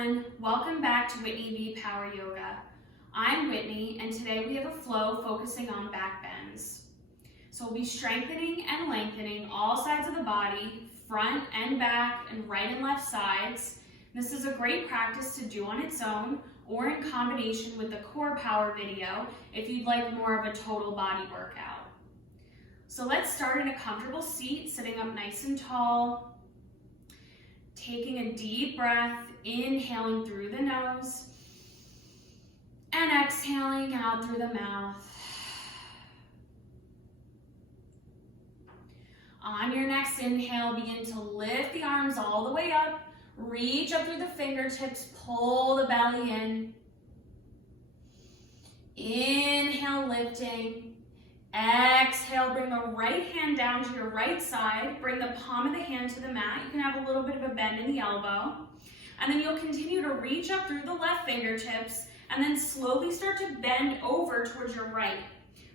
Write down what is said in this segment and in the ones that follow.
everyone, welcome back to Whitney V Power Yoga. I'm Whitney and today we have a flow focusing on back bends. So we'll be strengthening and lengthening all sides of the body, front and back and right and left sides. This is a great practice to do on its own or in combination with the core power video if you'd like more of a total body workout. So let's start in a comfortable seat, sitting up nice and tall. Taking a deep breath, inhaling through the nose and exhaling out through the mouth. On your next inhale, begin to lift the arms all the way up, reach up through the fingertips, pull the belly in. Inhale, lifting. Exhale, bring the right hand down to your right side. Bring the palm of the hand to the mat. You can have a little bit of a bend in the elbow. And then you'll continue to reach up through the left fingertips and then slowly start to bend over towards your right.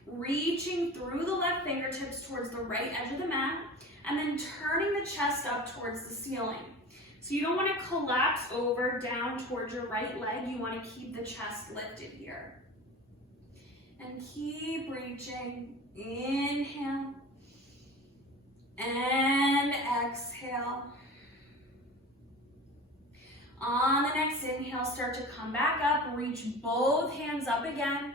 Reaching through the left fingertips towards the right edge of the mat and then turning the chest up towards the ceiling. So you don't want to collapse over down towards your right leg. You want to keep the chest lifted here. And keep reaching. Inhale and exhale. On the next inhale, start to come back up, reach both hands up again.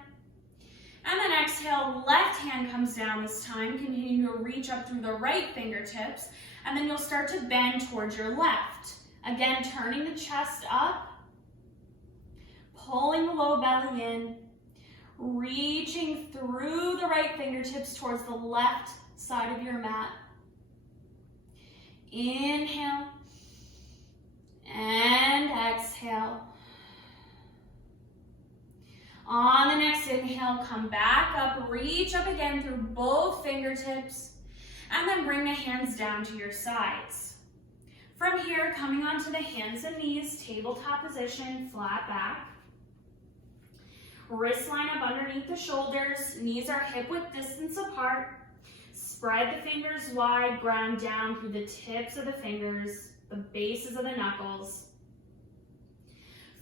And then exhale, left hand comes down this time. Continue to reach up through the right fingertips, and then you'll start to bend towards your left. Again, turning the chest up, pulling the low belly in, reaching through the right fingertips towards the left side of your mat. Inhale and exhale. On the next inhale, come back up, reach up again through both fingertips, and then bring the hands down to your sides. From here, coming onto the hands and knees, tabletop position, flat back. Wrists line up underneath the shoulders, knees are hip-width distance apart. Spread the fingers wide, ground down through the tips of the fingers, the bases of the knuckles.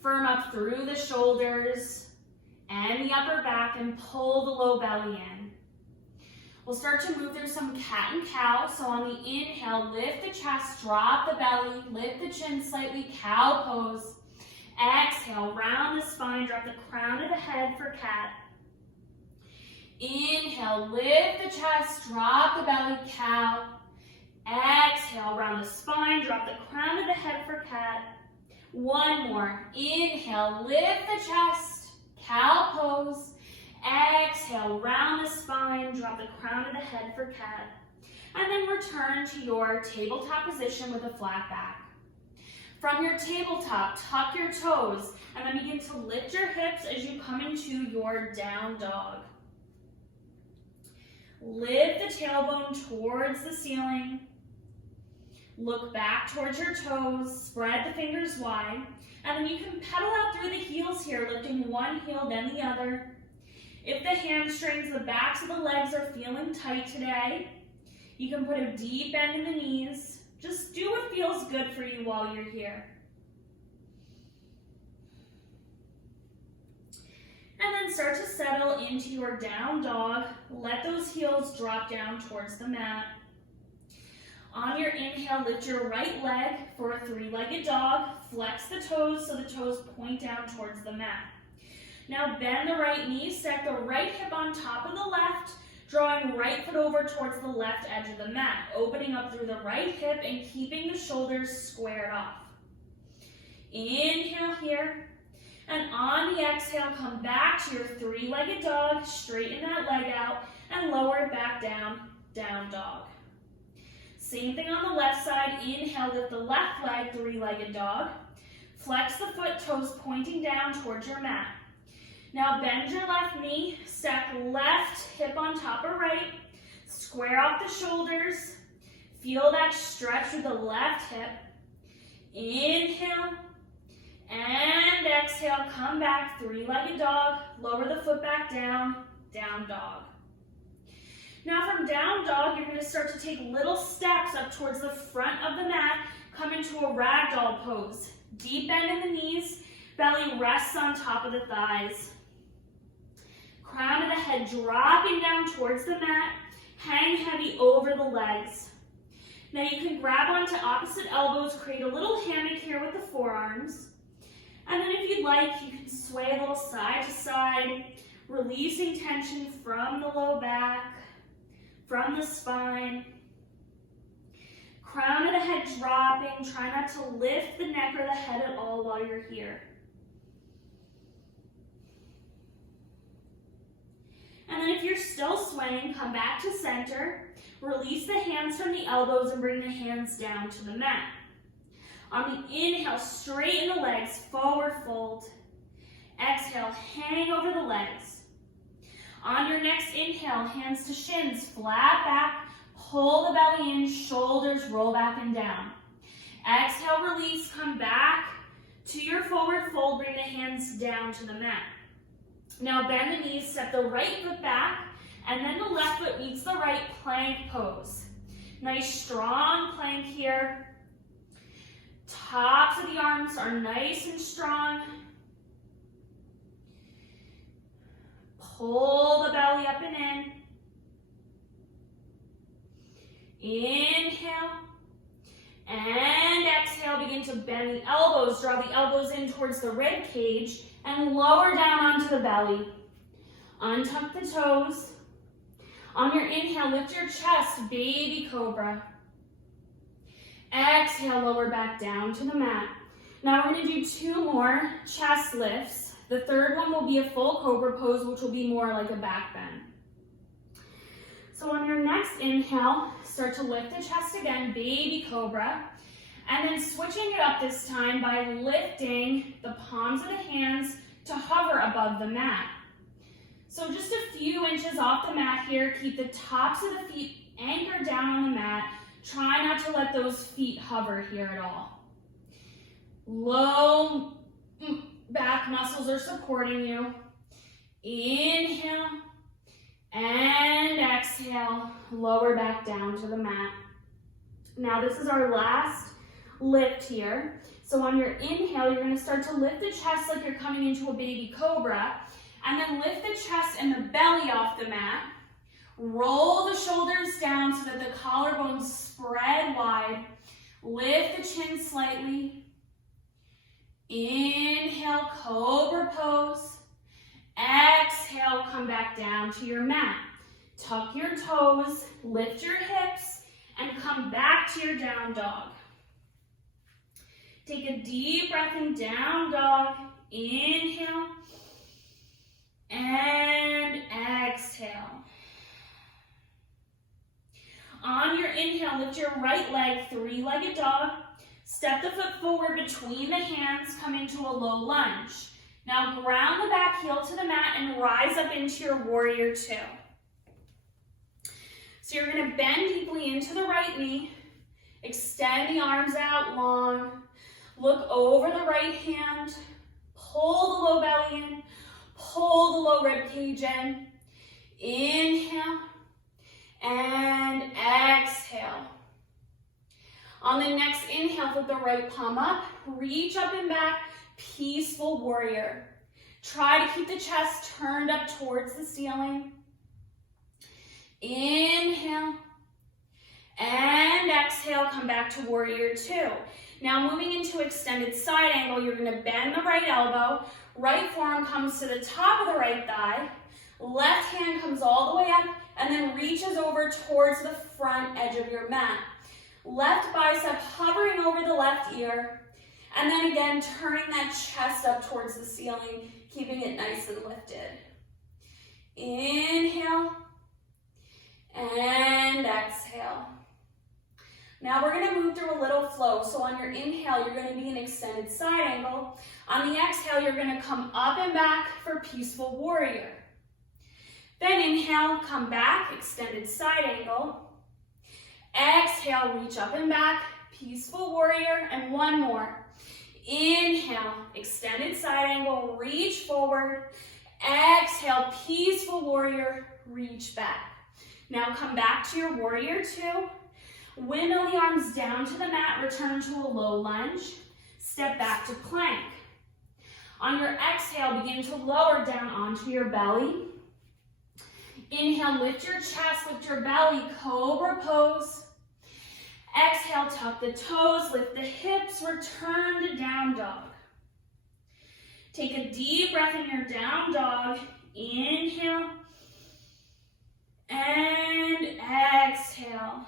Firm up through the shoulders and the upper back and pull the low belly in. We'll start to move through some cat and cow. So on the inhale, lift the chest, drop the belly, lift the chin slightly, cow pose. Exhale, round the spine, drop the crown of the head for cat. Inhale, lift the chest, drop the belly, cow. Exhale, round the spine, drop the crown of the head for cat. One more. Inhale, lift the chest, cow pose. Exhale, round the spine, drop the crown of the head for cat. And then return to your tabletop position with a flat back. From your tabletop, tuck your toes and then begin to lift your hips as you come into your down dog. Lift the tailbone towards the ceiling. Look back towards your toes, spread the fingers wide, and then you can pedal out through the heels here, lifting one heel, then the other. If the hamstrings, the backs of the legs are feeling tight today, you can put a deep bend in the knees. Just do what feels good for you while you're here. And then start to settle into your down dog. Let those heels drop down towards the mat. On your inhale, lift your right leg for a three-legged dog. Flex the toes so the toes point down towards the mat. Now bend the right knee, stack the right hip on top of the left, drawing right foot over towards the left edge of the mat, opening up through the right hip and keeping the shoulders squared off. Inhale here, and on the exhale, come back to your three-legged dog, straighten that leg out, and lower it back down, down dog. Same thing on the left side. Inhale, lift the left leg, three-legged dog. Flex the foot, toes pointing down towards your mat. Now bend your left knee, stack left hip on top of right, square off the shoulders, feel that stretch through the left hip. Inhale and exhale, come back, three-legged dog, lower the foot back down, down dog. Now from down dog, you're going to start to take little steps up towards the front of the mat, come into a ragdoll pose. Deep bend in the knees, belly rests on top of the thighs. Crown of the head dropping down towards the mat, hang heavy over the legs. Now you can grab onto opposite elbows, create a little hammock here with the forearms. And then if you'd like, you can sway a little side to side, releasing tension from the low back, from the spine. Crown of the head dropping, try not to lift the neck or the head at all while you're here. And then if you're still swaying, come back to center, release the hands from the elbows and bring the hands down to the mat. On the inhale, straighten the legs, forward fold. Exhale, hang over the legs. On your next inhale, hands to shins, flat back, pull the belly in, shoulders roll back and down. Exhale, release, come back to your forward fold, bring the hands down to the mat. Now bend the knees, step the right foot back, and then the left foot meets the right, plank pose. Nice strong plank here. Tops of the arms are nice and strong. Pull the belly up and in. Inhale. And exhale, begin to bend the elbows. Draw the elbows in towards the rib cage and lower down onto the belly. Untuck the toes. On your inhale, lift your chest, baby cobra. Exhale, lower back down to the mat. Now we're going to do 2 more chest lifts. The third one will be a full cobra pose, which will be more like a back bend. So on your next inhale, start to lift the chest again, baby cobra. And then switching it up this time by lifting the palms of the hands to hover above the mat. So just a few inches off the mat here, keep the tops of the feet anchored down on the mat. Try not to let those feet hover here at all. Low back muscles are supporting you. Inhale and exhale, lower back down to the mat. Now this is our last lift here. So on your inhale, you're going to start to lift the chest like you're coming into a baby cobra, and then lift the chest and the belly off the mat. Roll the shoulders down so that the collarbones spread wide. Lift the chin slightly. Inhale, cobra pose. Exhale, come back down to your mat. Tuck your toes, lift your hips, and come back to your down dog. Take a deep breath in down dog. Inhale and exhale. On your inhale, lift your right leg, 3-legged dog. Step the foot forward between the hands, come into a low lunge. Now ground the back heel to the mat and rise up into your warrior 2. So you're going to bend deeply into the right knee, extend the arms out long, look over the right hand, pull the low belly in, pull the low rib cage in. Inhale and exhale. On the next inhale, put the right palm up, reach up and back, peaceful warrior. Try to keep the chest turned up towards the ceiling. Inhale and exhale, come back to warrior 2. Now moving into extended side angle, you're going to bend the right elbow, right forearm comes to the top of the right thigh, left hand comes all the way up and then reaches over towards the front edge of your mat. Left bicep hovering over the left ear, and then again turning that chest up towards the ceiling, keeping it nice and lifted. Inhale and exhale. Now we're going to move through a little flow. So on your inhale, you're going to be in extended side angle. On the exhale, you're going to come up and back for peaceful warrior. Then inhale, come back, extended side angle. Exhale, reach up and back, peaceful warrior, and one more. Inhale, extended side angle, reach forward. Exhale, peaceful warrior, reach back. Now come back to your warrior 2. Window the arms down to the mat, return to a low lunge. Step back to plank. On your exhale, begin to lower down onto your belly. Inhale, lift your chest, lift your belly, cobra pose. Exhale, tuck the toes, lift the hips, return to down dog. Take a deep breath in your down dog. Inhale and exhale.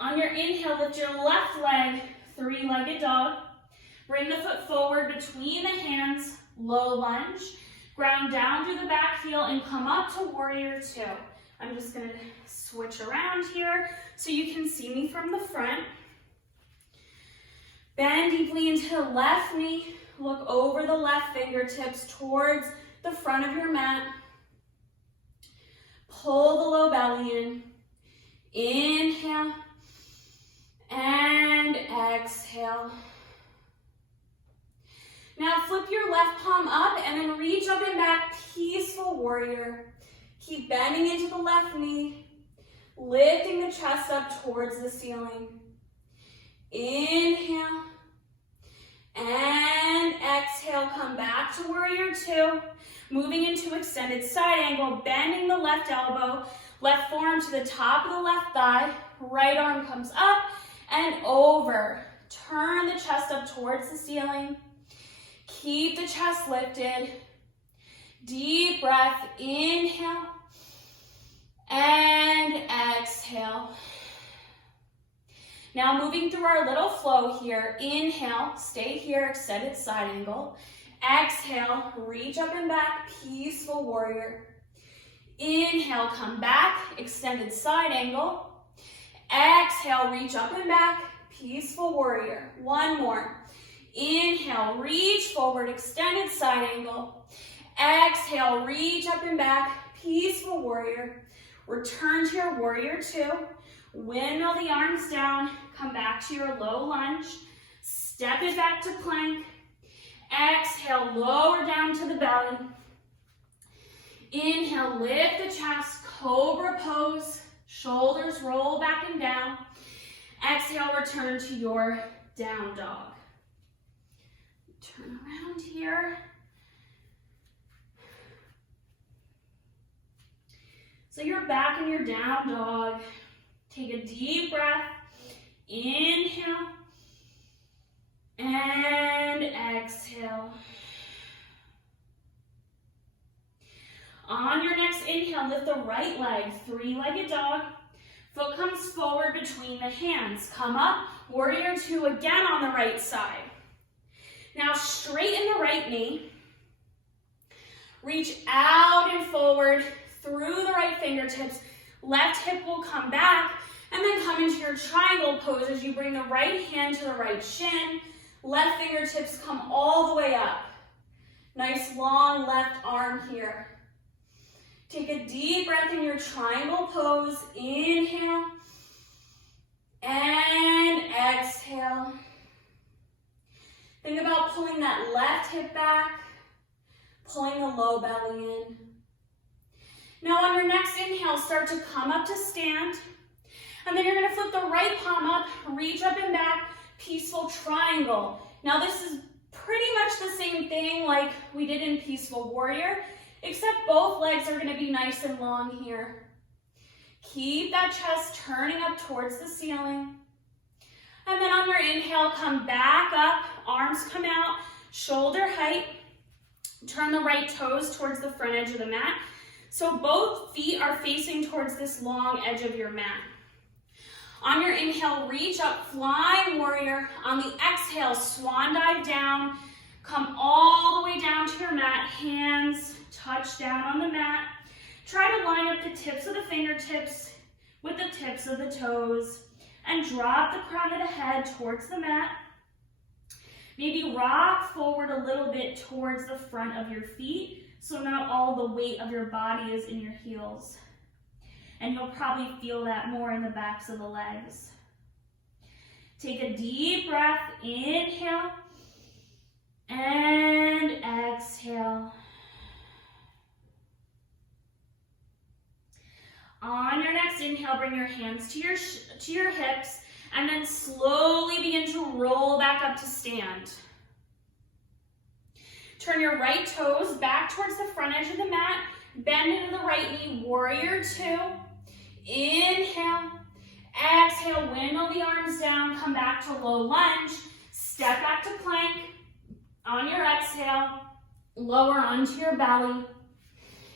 On your inhale, lift your left leg, three-legged dog. Bring the foot forward between the hands, low lunge. Ground down through the back heel and come up to warrior two. I'm just gonna switch around here so you can see me from the front. Bend deeply into the left knee. Look over the left fingertips towards the front of your mat. Pull the low belly in. Inhale and exhale. Now flip your left palm up and then reach up and back, peaceful warrior. Keep bending into the left knee, lifting the chest up towards the ceiling. Inhale and exhale, come back to warrior two. Moving into extended side angle, bending the left elbow, left forearm to the top of the left thigh, right arm comes up and over. Turn the chest up towards the ceiling. Keep the chest lifted. Deep breath, inhale and exhale. Now moving through our little flow here. Inhale, stay here, extended side angle. Exhale, reach up and back, peaceful warrior. Inhale, come back, extended side angle. Exhale, reach up and back, peaceful warrior. One more. Inhale, reach forward, extended side angle. Exhale, reach up and back, peaceful warrior. Return to your warrior two. Windmill the arms down, come back to your low lunge. Step it back to plank. Exhale, lower down to the belly. Inhale, lift the chest, cobra pose. Shoulders roll back and down. Exhale, return to your down dog. Turn around here. So you're back in your down dog. Take a deep breath. Inhale and exhale. On your next inhale, lift the right leg, three-legged dog. Foot comes forward between the hands. Come up, warrior two again on the right side. Now straighten the right knee. Reach out and forward through the right fingertips. Left hip will come back and then come into your triangle pose as you bring the right hand to the right shin. Left fingertips come all the way up. Nice long left arm here. Take a deep breath in your triangle pose. Inhale and exhale. Think about pulling that left hip back, pulling the low belly in. Now on your next inhale, start to come up to stand. And then you're gonna flip the right palm up, reach up and back, peaceful triangle. Now this is pretty much the same thing like we did in peaceful warrior, except both legs are gonna be nice and long here. Keep that chest turning up towards the ceiling. And then on your inhale, come back up, arms come out, shoulder height. Turn the right toes towards the front edge of the mat. So both feet are facing towards this long edge of your mat. On your inhale, reach up, flying warrior. On the exhale, swan dive down. Come all the way down to your mat. Hands touch down on the mat. Try to line up the tips of the fingertips with the tips of the toes. And drop the crown of the head towards the mat. Maybe rock forward a little bit towards the front of your feet so not all the weight of your body is in your heels. And you'll probably feel that more in the backs of the legs. Take a deep breath, inhale, and exhale. On your next inhale, bring your hands to your hips And then slowly begin to roll back up to stand. Turn your right toes back towards the front edge of the mat. Bend into the right knee, warrior two. Inhale. Exhale, windmill the arms down, come back to low lunge. Step back to plank. On your exhale, lower onto your belly.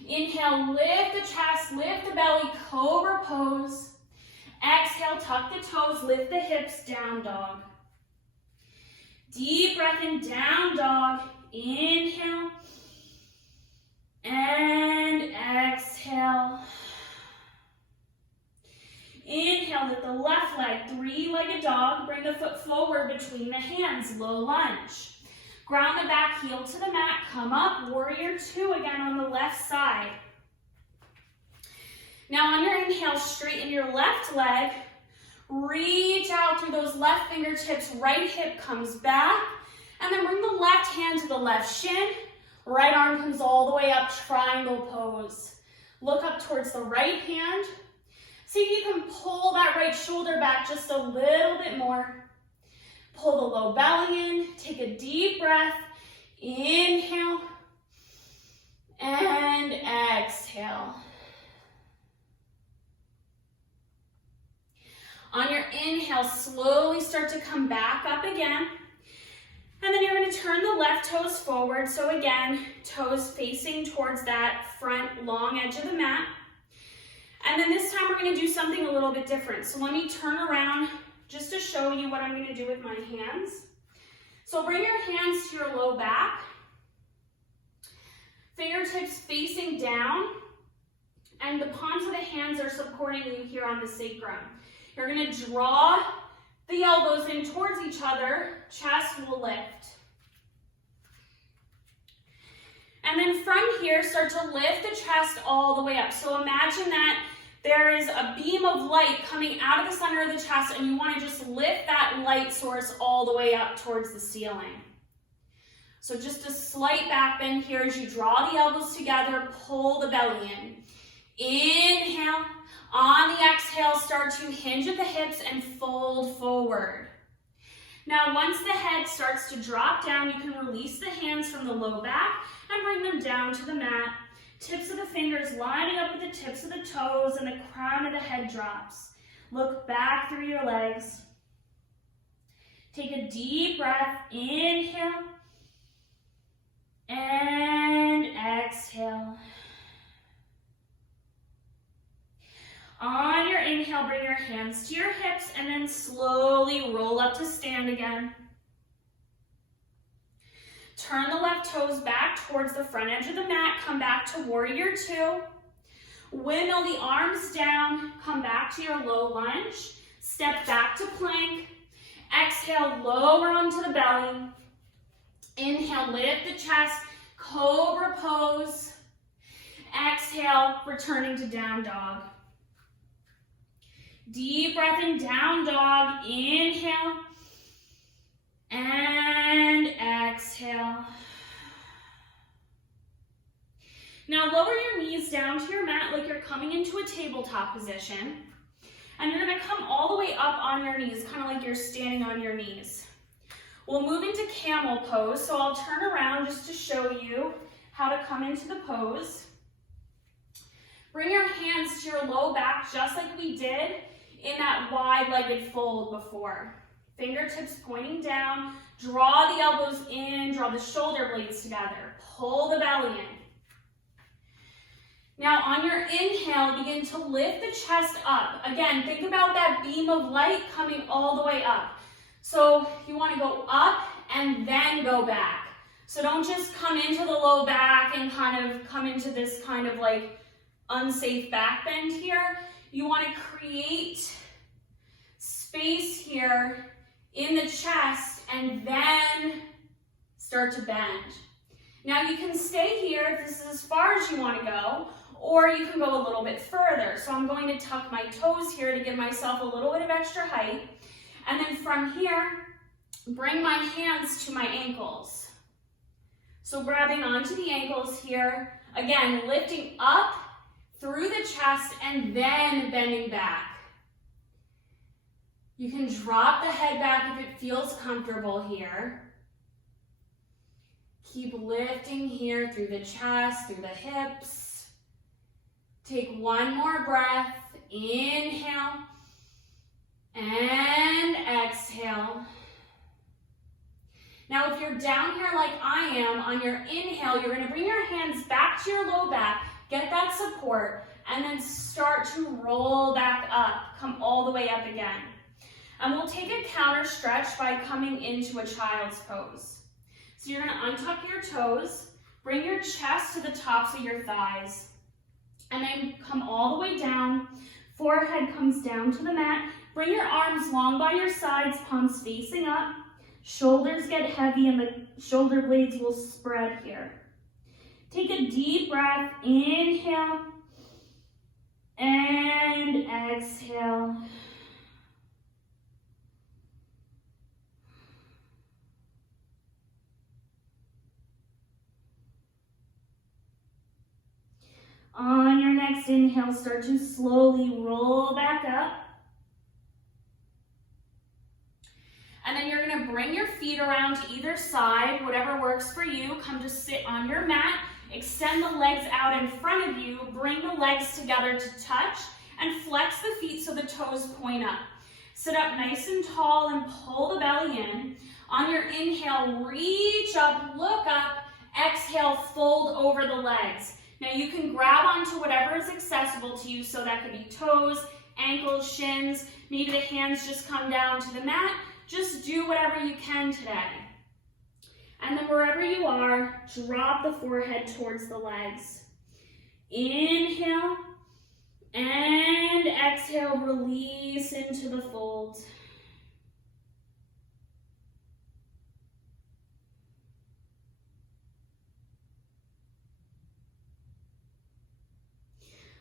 Inhale, lift the chest, lift the belly, cobra pose. Exhale, tuck the toes, lift the hips, down dog. Deep breath in, down dog. Inhale. And exhale. Inhale, lift the left leg, three-legged dog. Bring the foot forward between the hands, low lunge. Ground the back heel to the mat, come up, warrior two again on the left side. Now on your inhale, straighten your left leg, reach out through those left fingertips, right hip comes back, and then bring the left hand to the left shin, right arm comes all the way up, triangle pose. Look up towards the right hand. See if you can pull that right shoulder back just a little bit more. Pull the low belly in, take a deep breath, inhale, and exhale. On your inhale, slowly start to come back up again. And then you're going to turn the left toes forward. So again, toes facing towards that front long edge of the mat. And then this time we're going to do something a little bit different. So let me turn around just to show you what I'm going to do with my hands. So bring your hands to your low back. Fingertips facing down. And the palms of the hands are supporting you here on the sacrum. You're going to draw the elbows in towards each other. Chest will lift. And then from here, start to lift the chest all the way up. So imagine that there is a beam of light coming out of the center of the chest, and you want to just lift that light source all the way up towards the ceiling. So just a slight back bend here as you draw the elbows together, pull the belly in. Inhale. On the exhale, start to hinge at the hips and fold forward. Now, once the head starts to drop down, you can release the hands from the low back and bring them down to the mat. Tips of the fingers lining up with the tips of the toes, and the crown of the head drops. Look back through your legs. Take a deep breath. Inhale. And exhale. On your inhale, bring your hands to your hips and then slowly roll up to stand again. Turn the left toes back towards the front edge of the mat. Come back to warrior two. Windmill the arms down. Come back to your low lunge. Step back to plank. Exhale, lower onto the belly. Inhale, lift the chest. Cobra pose. Exhale, returning to down dog. Deep breath in, down dog. Inhale. And exhale. Now lower your knees down to your mat like you're coming into a tabletop position. And you're going to come all the way up on your knees, kind of like you're standing on your knees. We'll move into camel pose. So I'll turn around just to show you how to come into the pose. Bring your hands to your low back just like we did in that wide-legged fold before. Fingertips pointing down, draw the elbows in, draw the shoulder blades together, pull the belly in. Now on your inhale, begin to lift the chest up. Again, think about that beam of light coming all the way up. So you want to go up and then go back. So don't just come into the low back and kind of come into this kind of like unsafe back bend here. You want to create space here in the chest and then start to bend. Now you can stay here if this is as far as you want to go, or you can go a little bit further. So I'm going to tuck my toes here to give myself a little bit of extra height. And then from here, bring my hands to my ankles. So grabbing onto the ankles here, again, lifting up through the chest and then bending back. You can drop the head back if it feels comfortable here. Keep lifting here through the chest, through the hips. Take one more breath. Inhale and exhale. Now, if you're down here like I am, on your inhale, you're going to bring your hands back to your low back, get that support, and then start to roll back up. Come all the way up again. And we'll take a counter stretch by coming into a child's pose. So you're going to untuck your toes, bring your chest to the tops of your thighs, and then come all the way down. Forehead comes down to the mat. Bring your arms long by your sides, palms facing up. Shoulders get heavy and the shoulder blades will spread here. Take a deep breath. Inhale and exhale. On your next inhale, start to slowly roll back up. And then you're going to bring your feet around to either side, whatever works for you. Come to sit on your mat. Extend the legs out in front of you. Bring the legs together to touch and flex the feet so the toes point up. Sit up nice and tall and pull the belly in. On your inhale, reach up, look up. Exhale, fold over the legs. Now you can grab onto whatever is accessible to you, so that could be toes, ankles, shins, maybe the hands just come down to the mat. Just do whatever you can today. And then wherever you are, drop the forehead towards the legs. Inhale and exhale, release into the fold.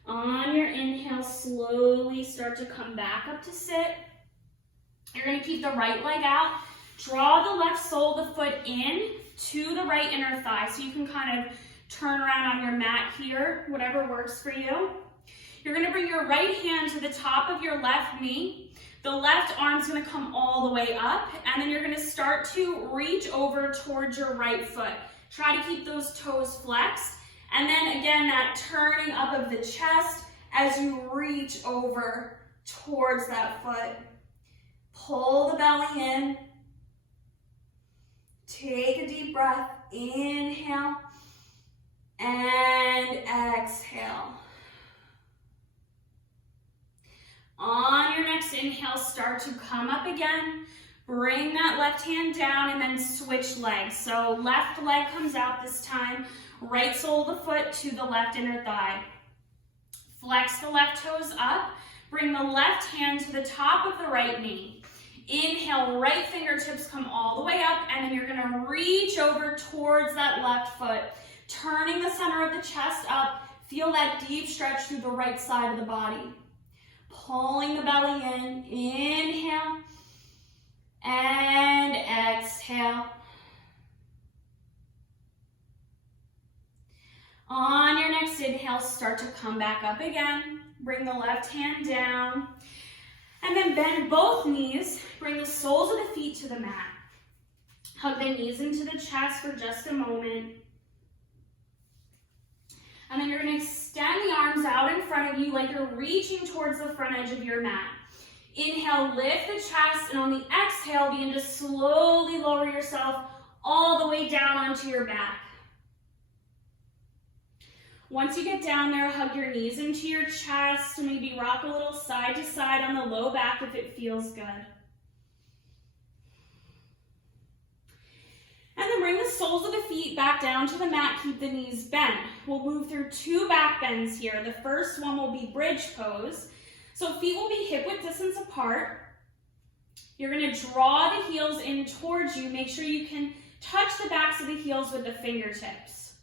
On your inhale, slowly start to come back up to sit. You're going to keep the right leg out. Draw the left sole of the foot in to the right inner thigh. So you can kind of turn around on your mat here, whatever works for you. You're going to bring your right hand to the top of your left knee. The left arm's going to come all the way up. And then you're going to start to reach over towards your right foot. Try to keep those toes flexed. And then again, that turning up of the chest as you reach over towards that foot. Pull the belly in. Take a deep breath. Inhale and exhale. On your next inhale, start to come up again. Bring that left hand down and then switch legs. So left leg comes out this time. Right sole of the foot to the left inner thigh. Flex the left toes up. Bring the left hand to the top of the right knee. Inhale, right fingertips come all the way up, and then you're going to reach over towards that left foot, turning the center of the chest up. Feel that deep stretch through the right side of the body. Pulling the belly in. Inhale and exhale. On your next inhale, start to come back up again. Bring the left hand down. And then bend both knees. Bring the soles of the feet to the mat. Hug the knees into the chest for just a moment. And then you're going to extend the arms out in front of you like you're reaching towards the front edge of your mat. Inhale, lift the chest, and on the exhale, begin to slowly lower yourself all the way down onto your back. Once you get down there, hug your knees into your chest and maybe rock a little side to side on the low back if it feels good. And then bring the soles of the feet back down to the mat. Keep the knees bent. We'll move through 2 back bends here. The first one will be bridge pose. So feet will be hip width distance apart. You're going to draw the heels in towards you. Make sure you can touch the backs of the heels with the fingertips.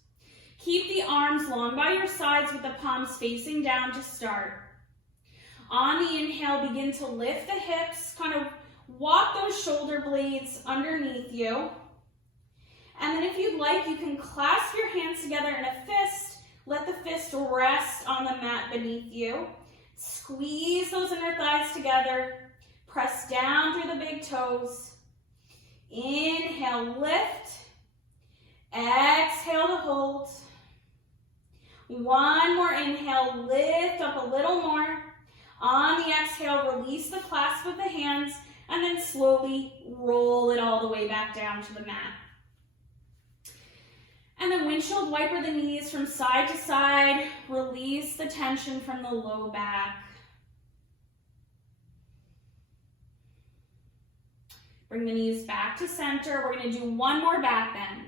Keep the arms long by your sides with the palms facing down to start. On the inhale, begin to lift the hips, kind of walk those shoulder blades underneath you. And then if you'd like, you can clasp your hands together in a fist. Let the fist rest on the mat beneath you. Squeeze those inner thighs together. Press down through the big toes. Inhale, lift. Exhale to hold. One more inhale, lift up a little more. On the exhale, release the clasp of the hands, and then slowly roll it all the way back down to the mat. And then windshield wiper the knees from side to side. Release the tension from the low back. Bring the knees back to center. We're going to do one more back bend.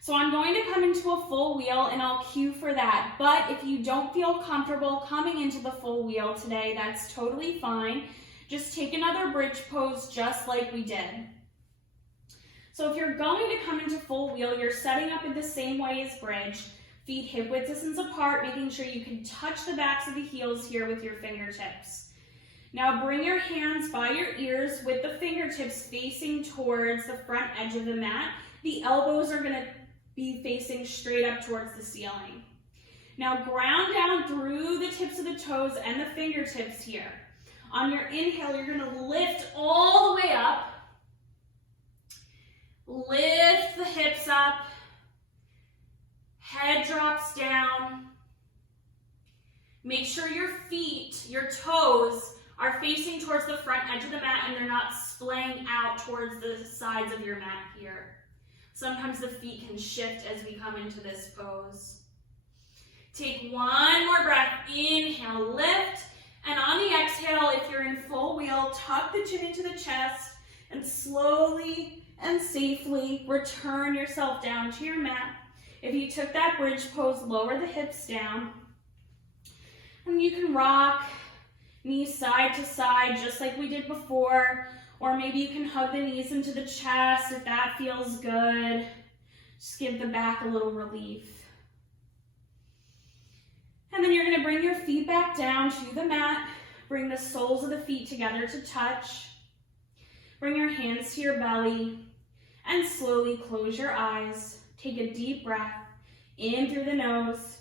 So I'm going to come into a full wheel and I'll cue for that. But if you don't feel comfortable coming into the full wheel today, that's totally fine. Just take another bridge pose just like we did. So if you're going to come into full wheel, you're setting up in the same way as bridge. Feet hip width distance apart, making sure you can touch the backs of the heels here with your fingertips. Now bring your hands by your ears with the fingertips facing towards the front edge of the mat. The elbows are going to be facing straight up towards the ceiling. Now ground down through the tips of the toes and the fingertips here. On your inhale, you're going to lift all the way up. Lift the hips up. Head drops down. Make sure your feet, your toes, are facing towards the front edge of the mat and they're not splaying out towards the sides of your mat here. Sometimes the feet can shift as we come into this pose. Take one more breath. Inhale, lift. And on the exhale, if you're in full wheel, tuck the chin into the chest and slowly and safely return yourself down to your mat. If you took that bridge pose, lower the hips down. And you can rock knees side to side just like we did before. Or maybe you can hug the knees into the chest if that feels good. Just give the back a little relief. And then you're going to bring your feet back down to the mat. Bring the soles of the feet together to touch. Bring your hands to your belly and slowly close your eyes. Take a deep breath in through the nose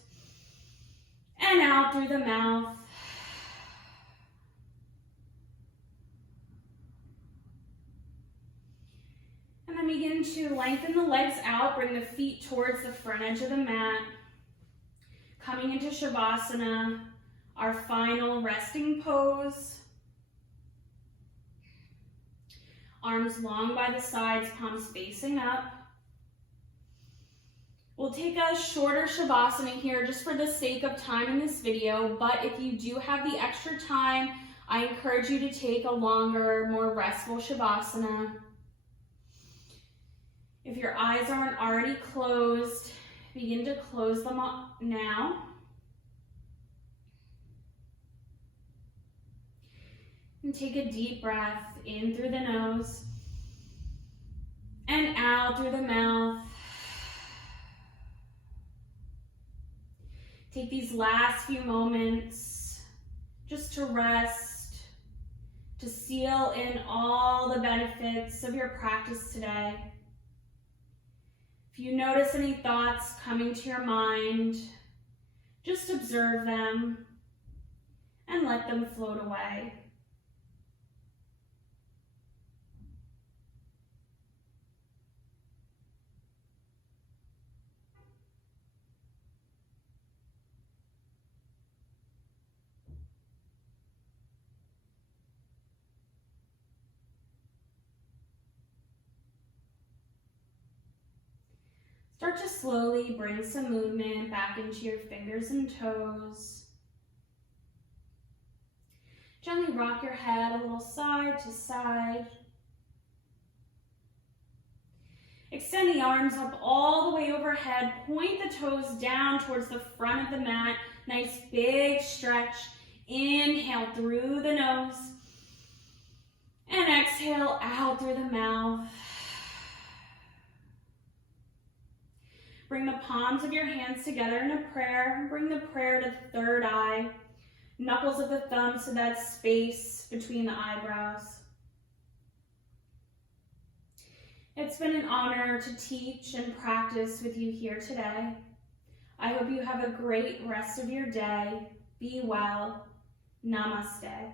and out through the mouth. And then begin to lengthen the legs out. Bring the feet towards the front edge of the mat. Coming into Shavasana, our final resting pose. Arms long by the sides, palms facing up. We'll take a shorter Shavasana here just for the sake of time in this video, but if you do have the extra time, I encourage you to take a longer, more restful Shavasana. If your eyes aren't already closed, begin to close them up now. And take a deep breath in through the nose and out through the mouth. Take these last few moments just to rest, to seal in all the benefits of your practice today. If you notice any thoughts coming to your mind, just observe them and let them float away. Start to slowly bring some movement back into your fingers and toes. Gently rock your head a little side to side. Extend the arms up all the way overhead. Point the toes down towards the front of the mat. Nice big stretch. Inhale through the nose. And exhale out through the mouth. Bring the palms of your hands together in a prayer. Bring the prayer to the third eye. Knuckles of the thumbs to that space between the eyebrows. It's been an honor to teach and practice with you here today. I hope you have a great rest of your day. Be well. Namaste.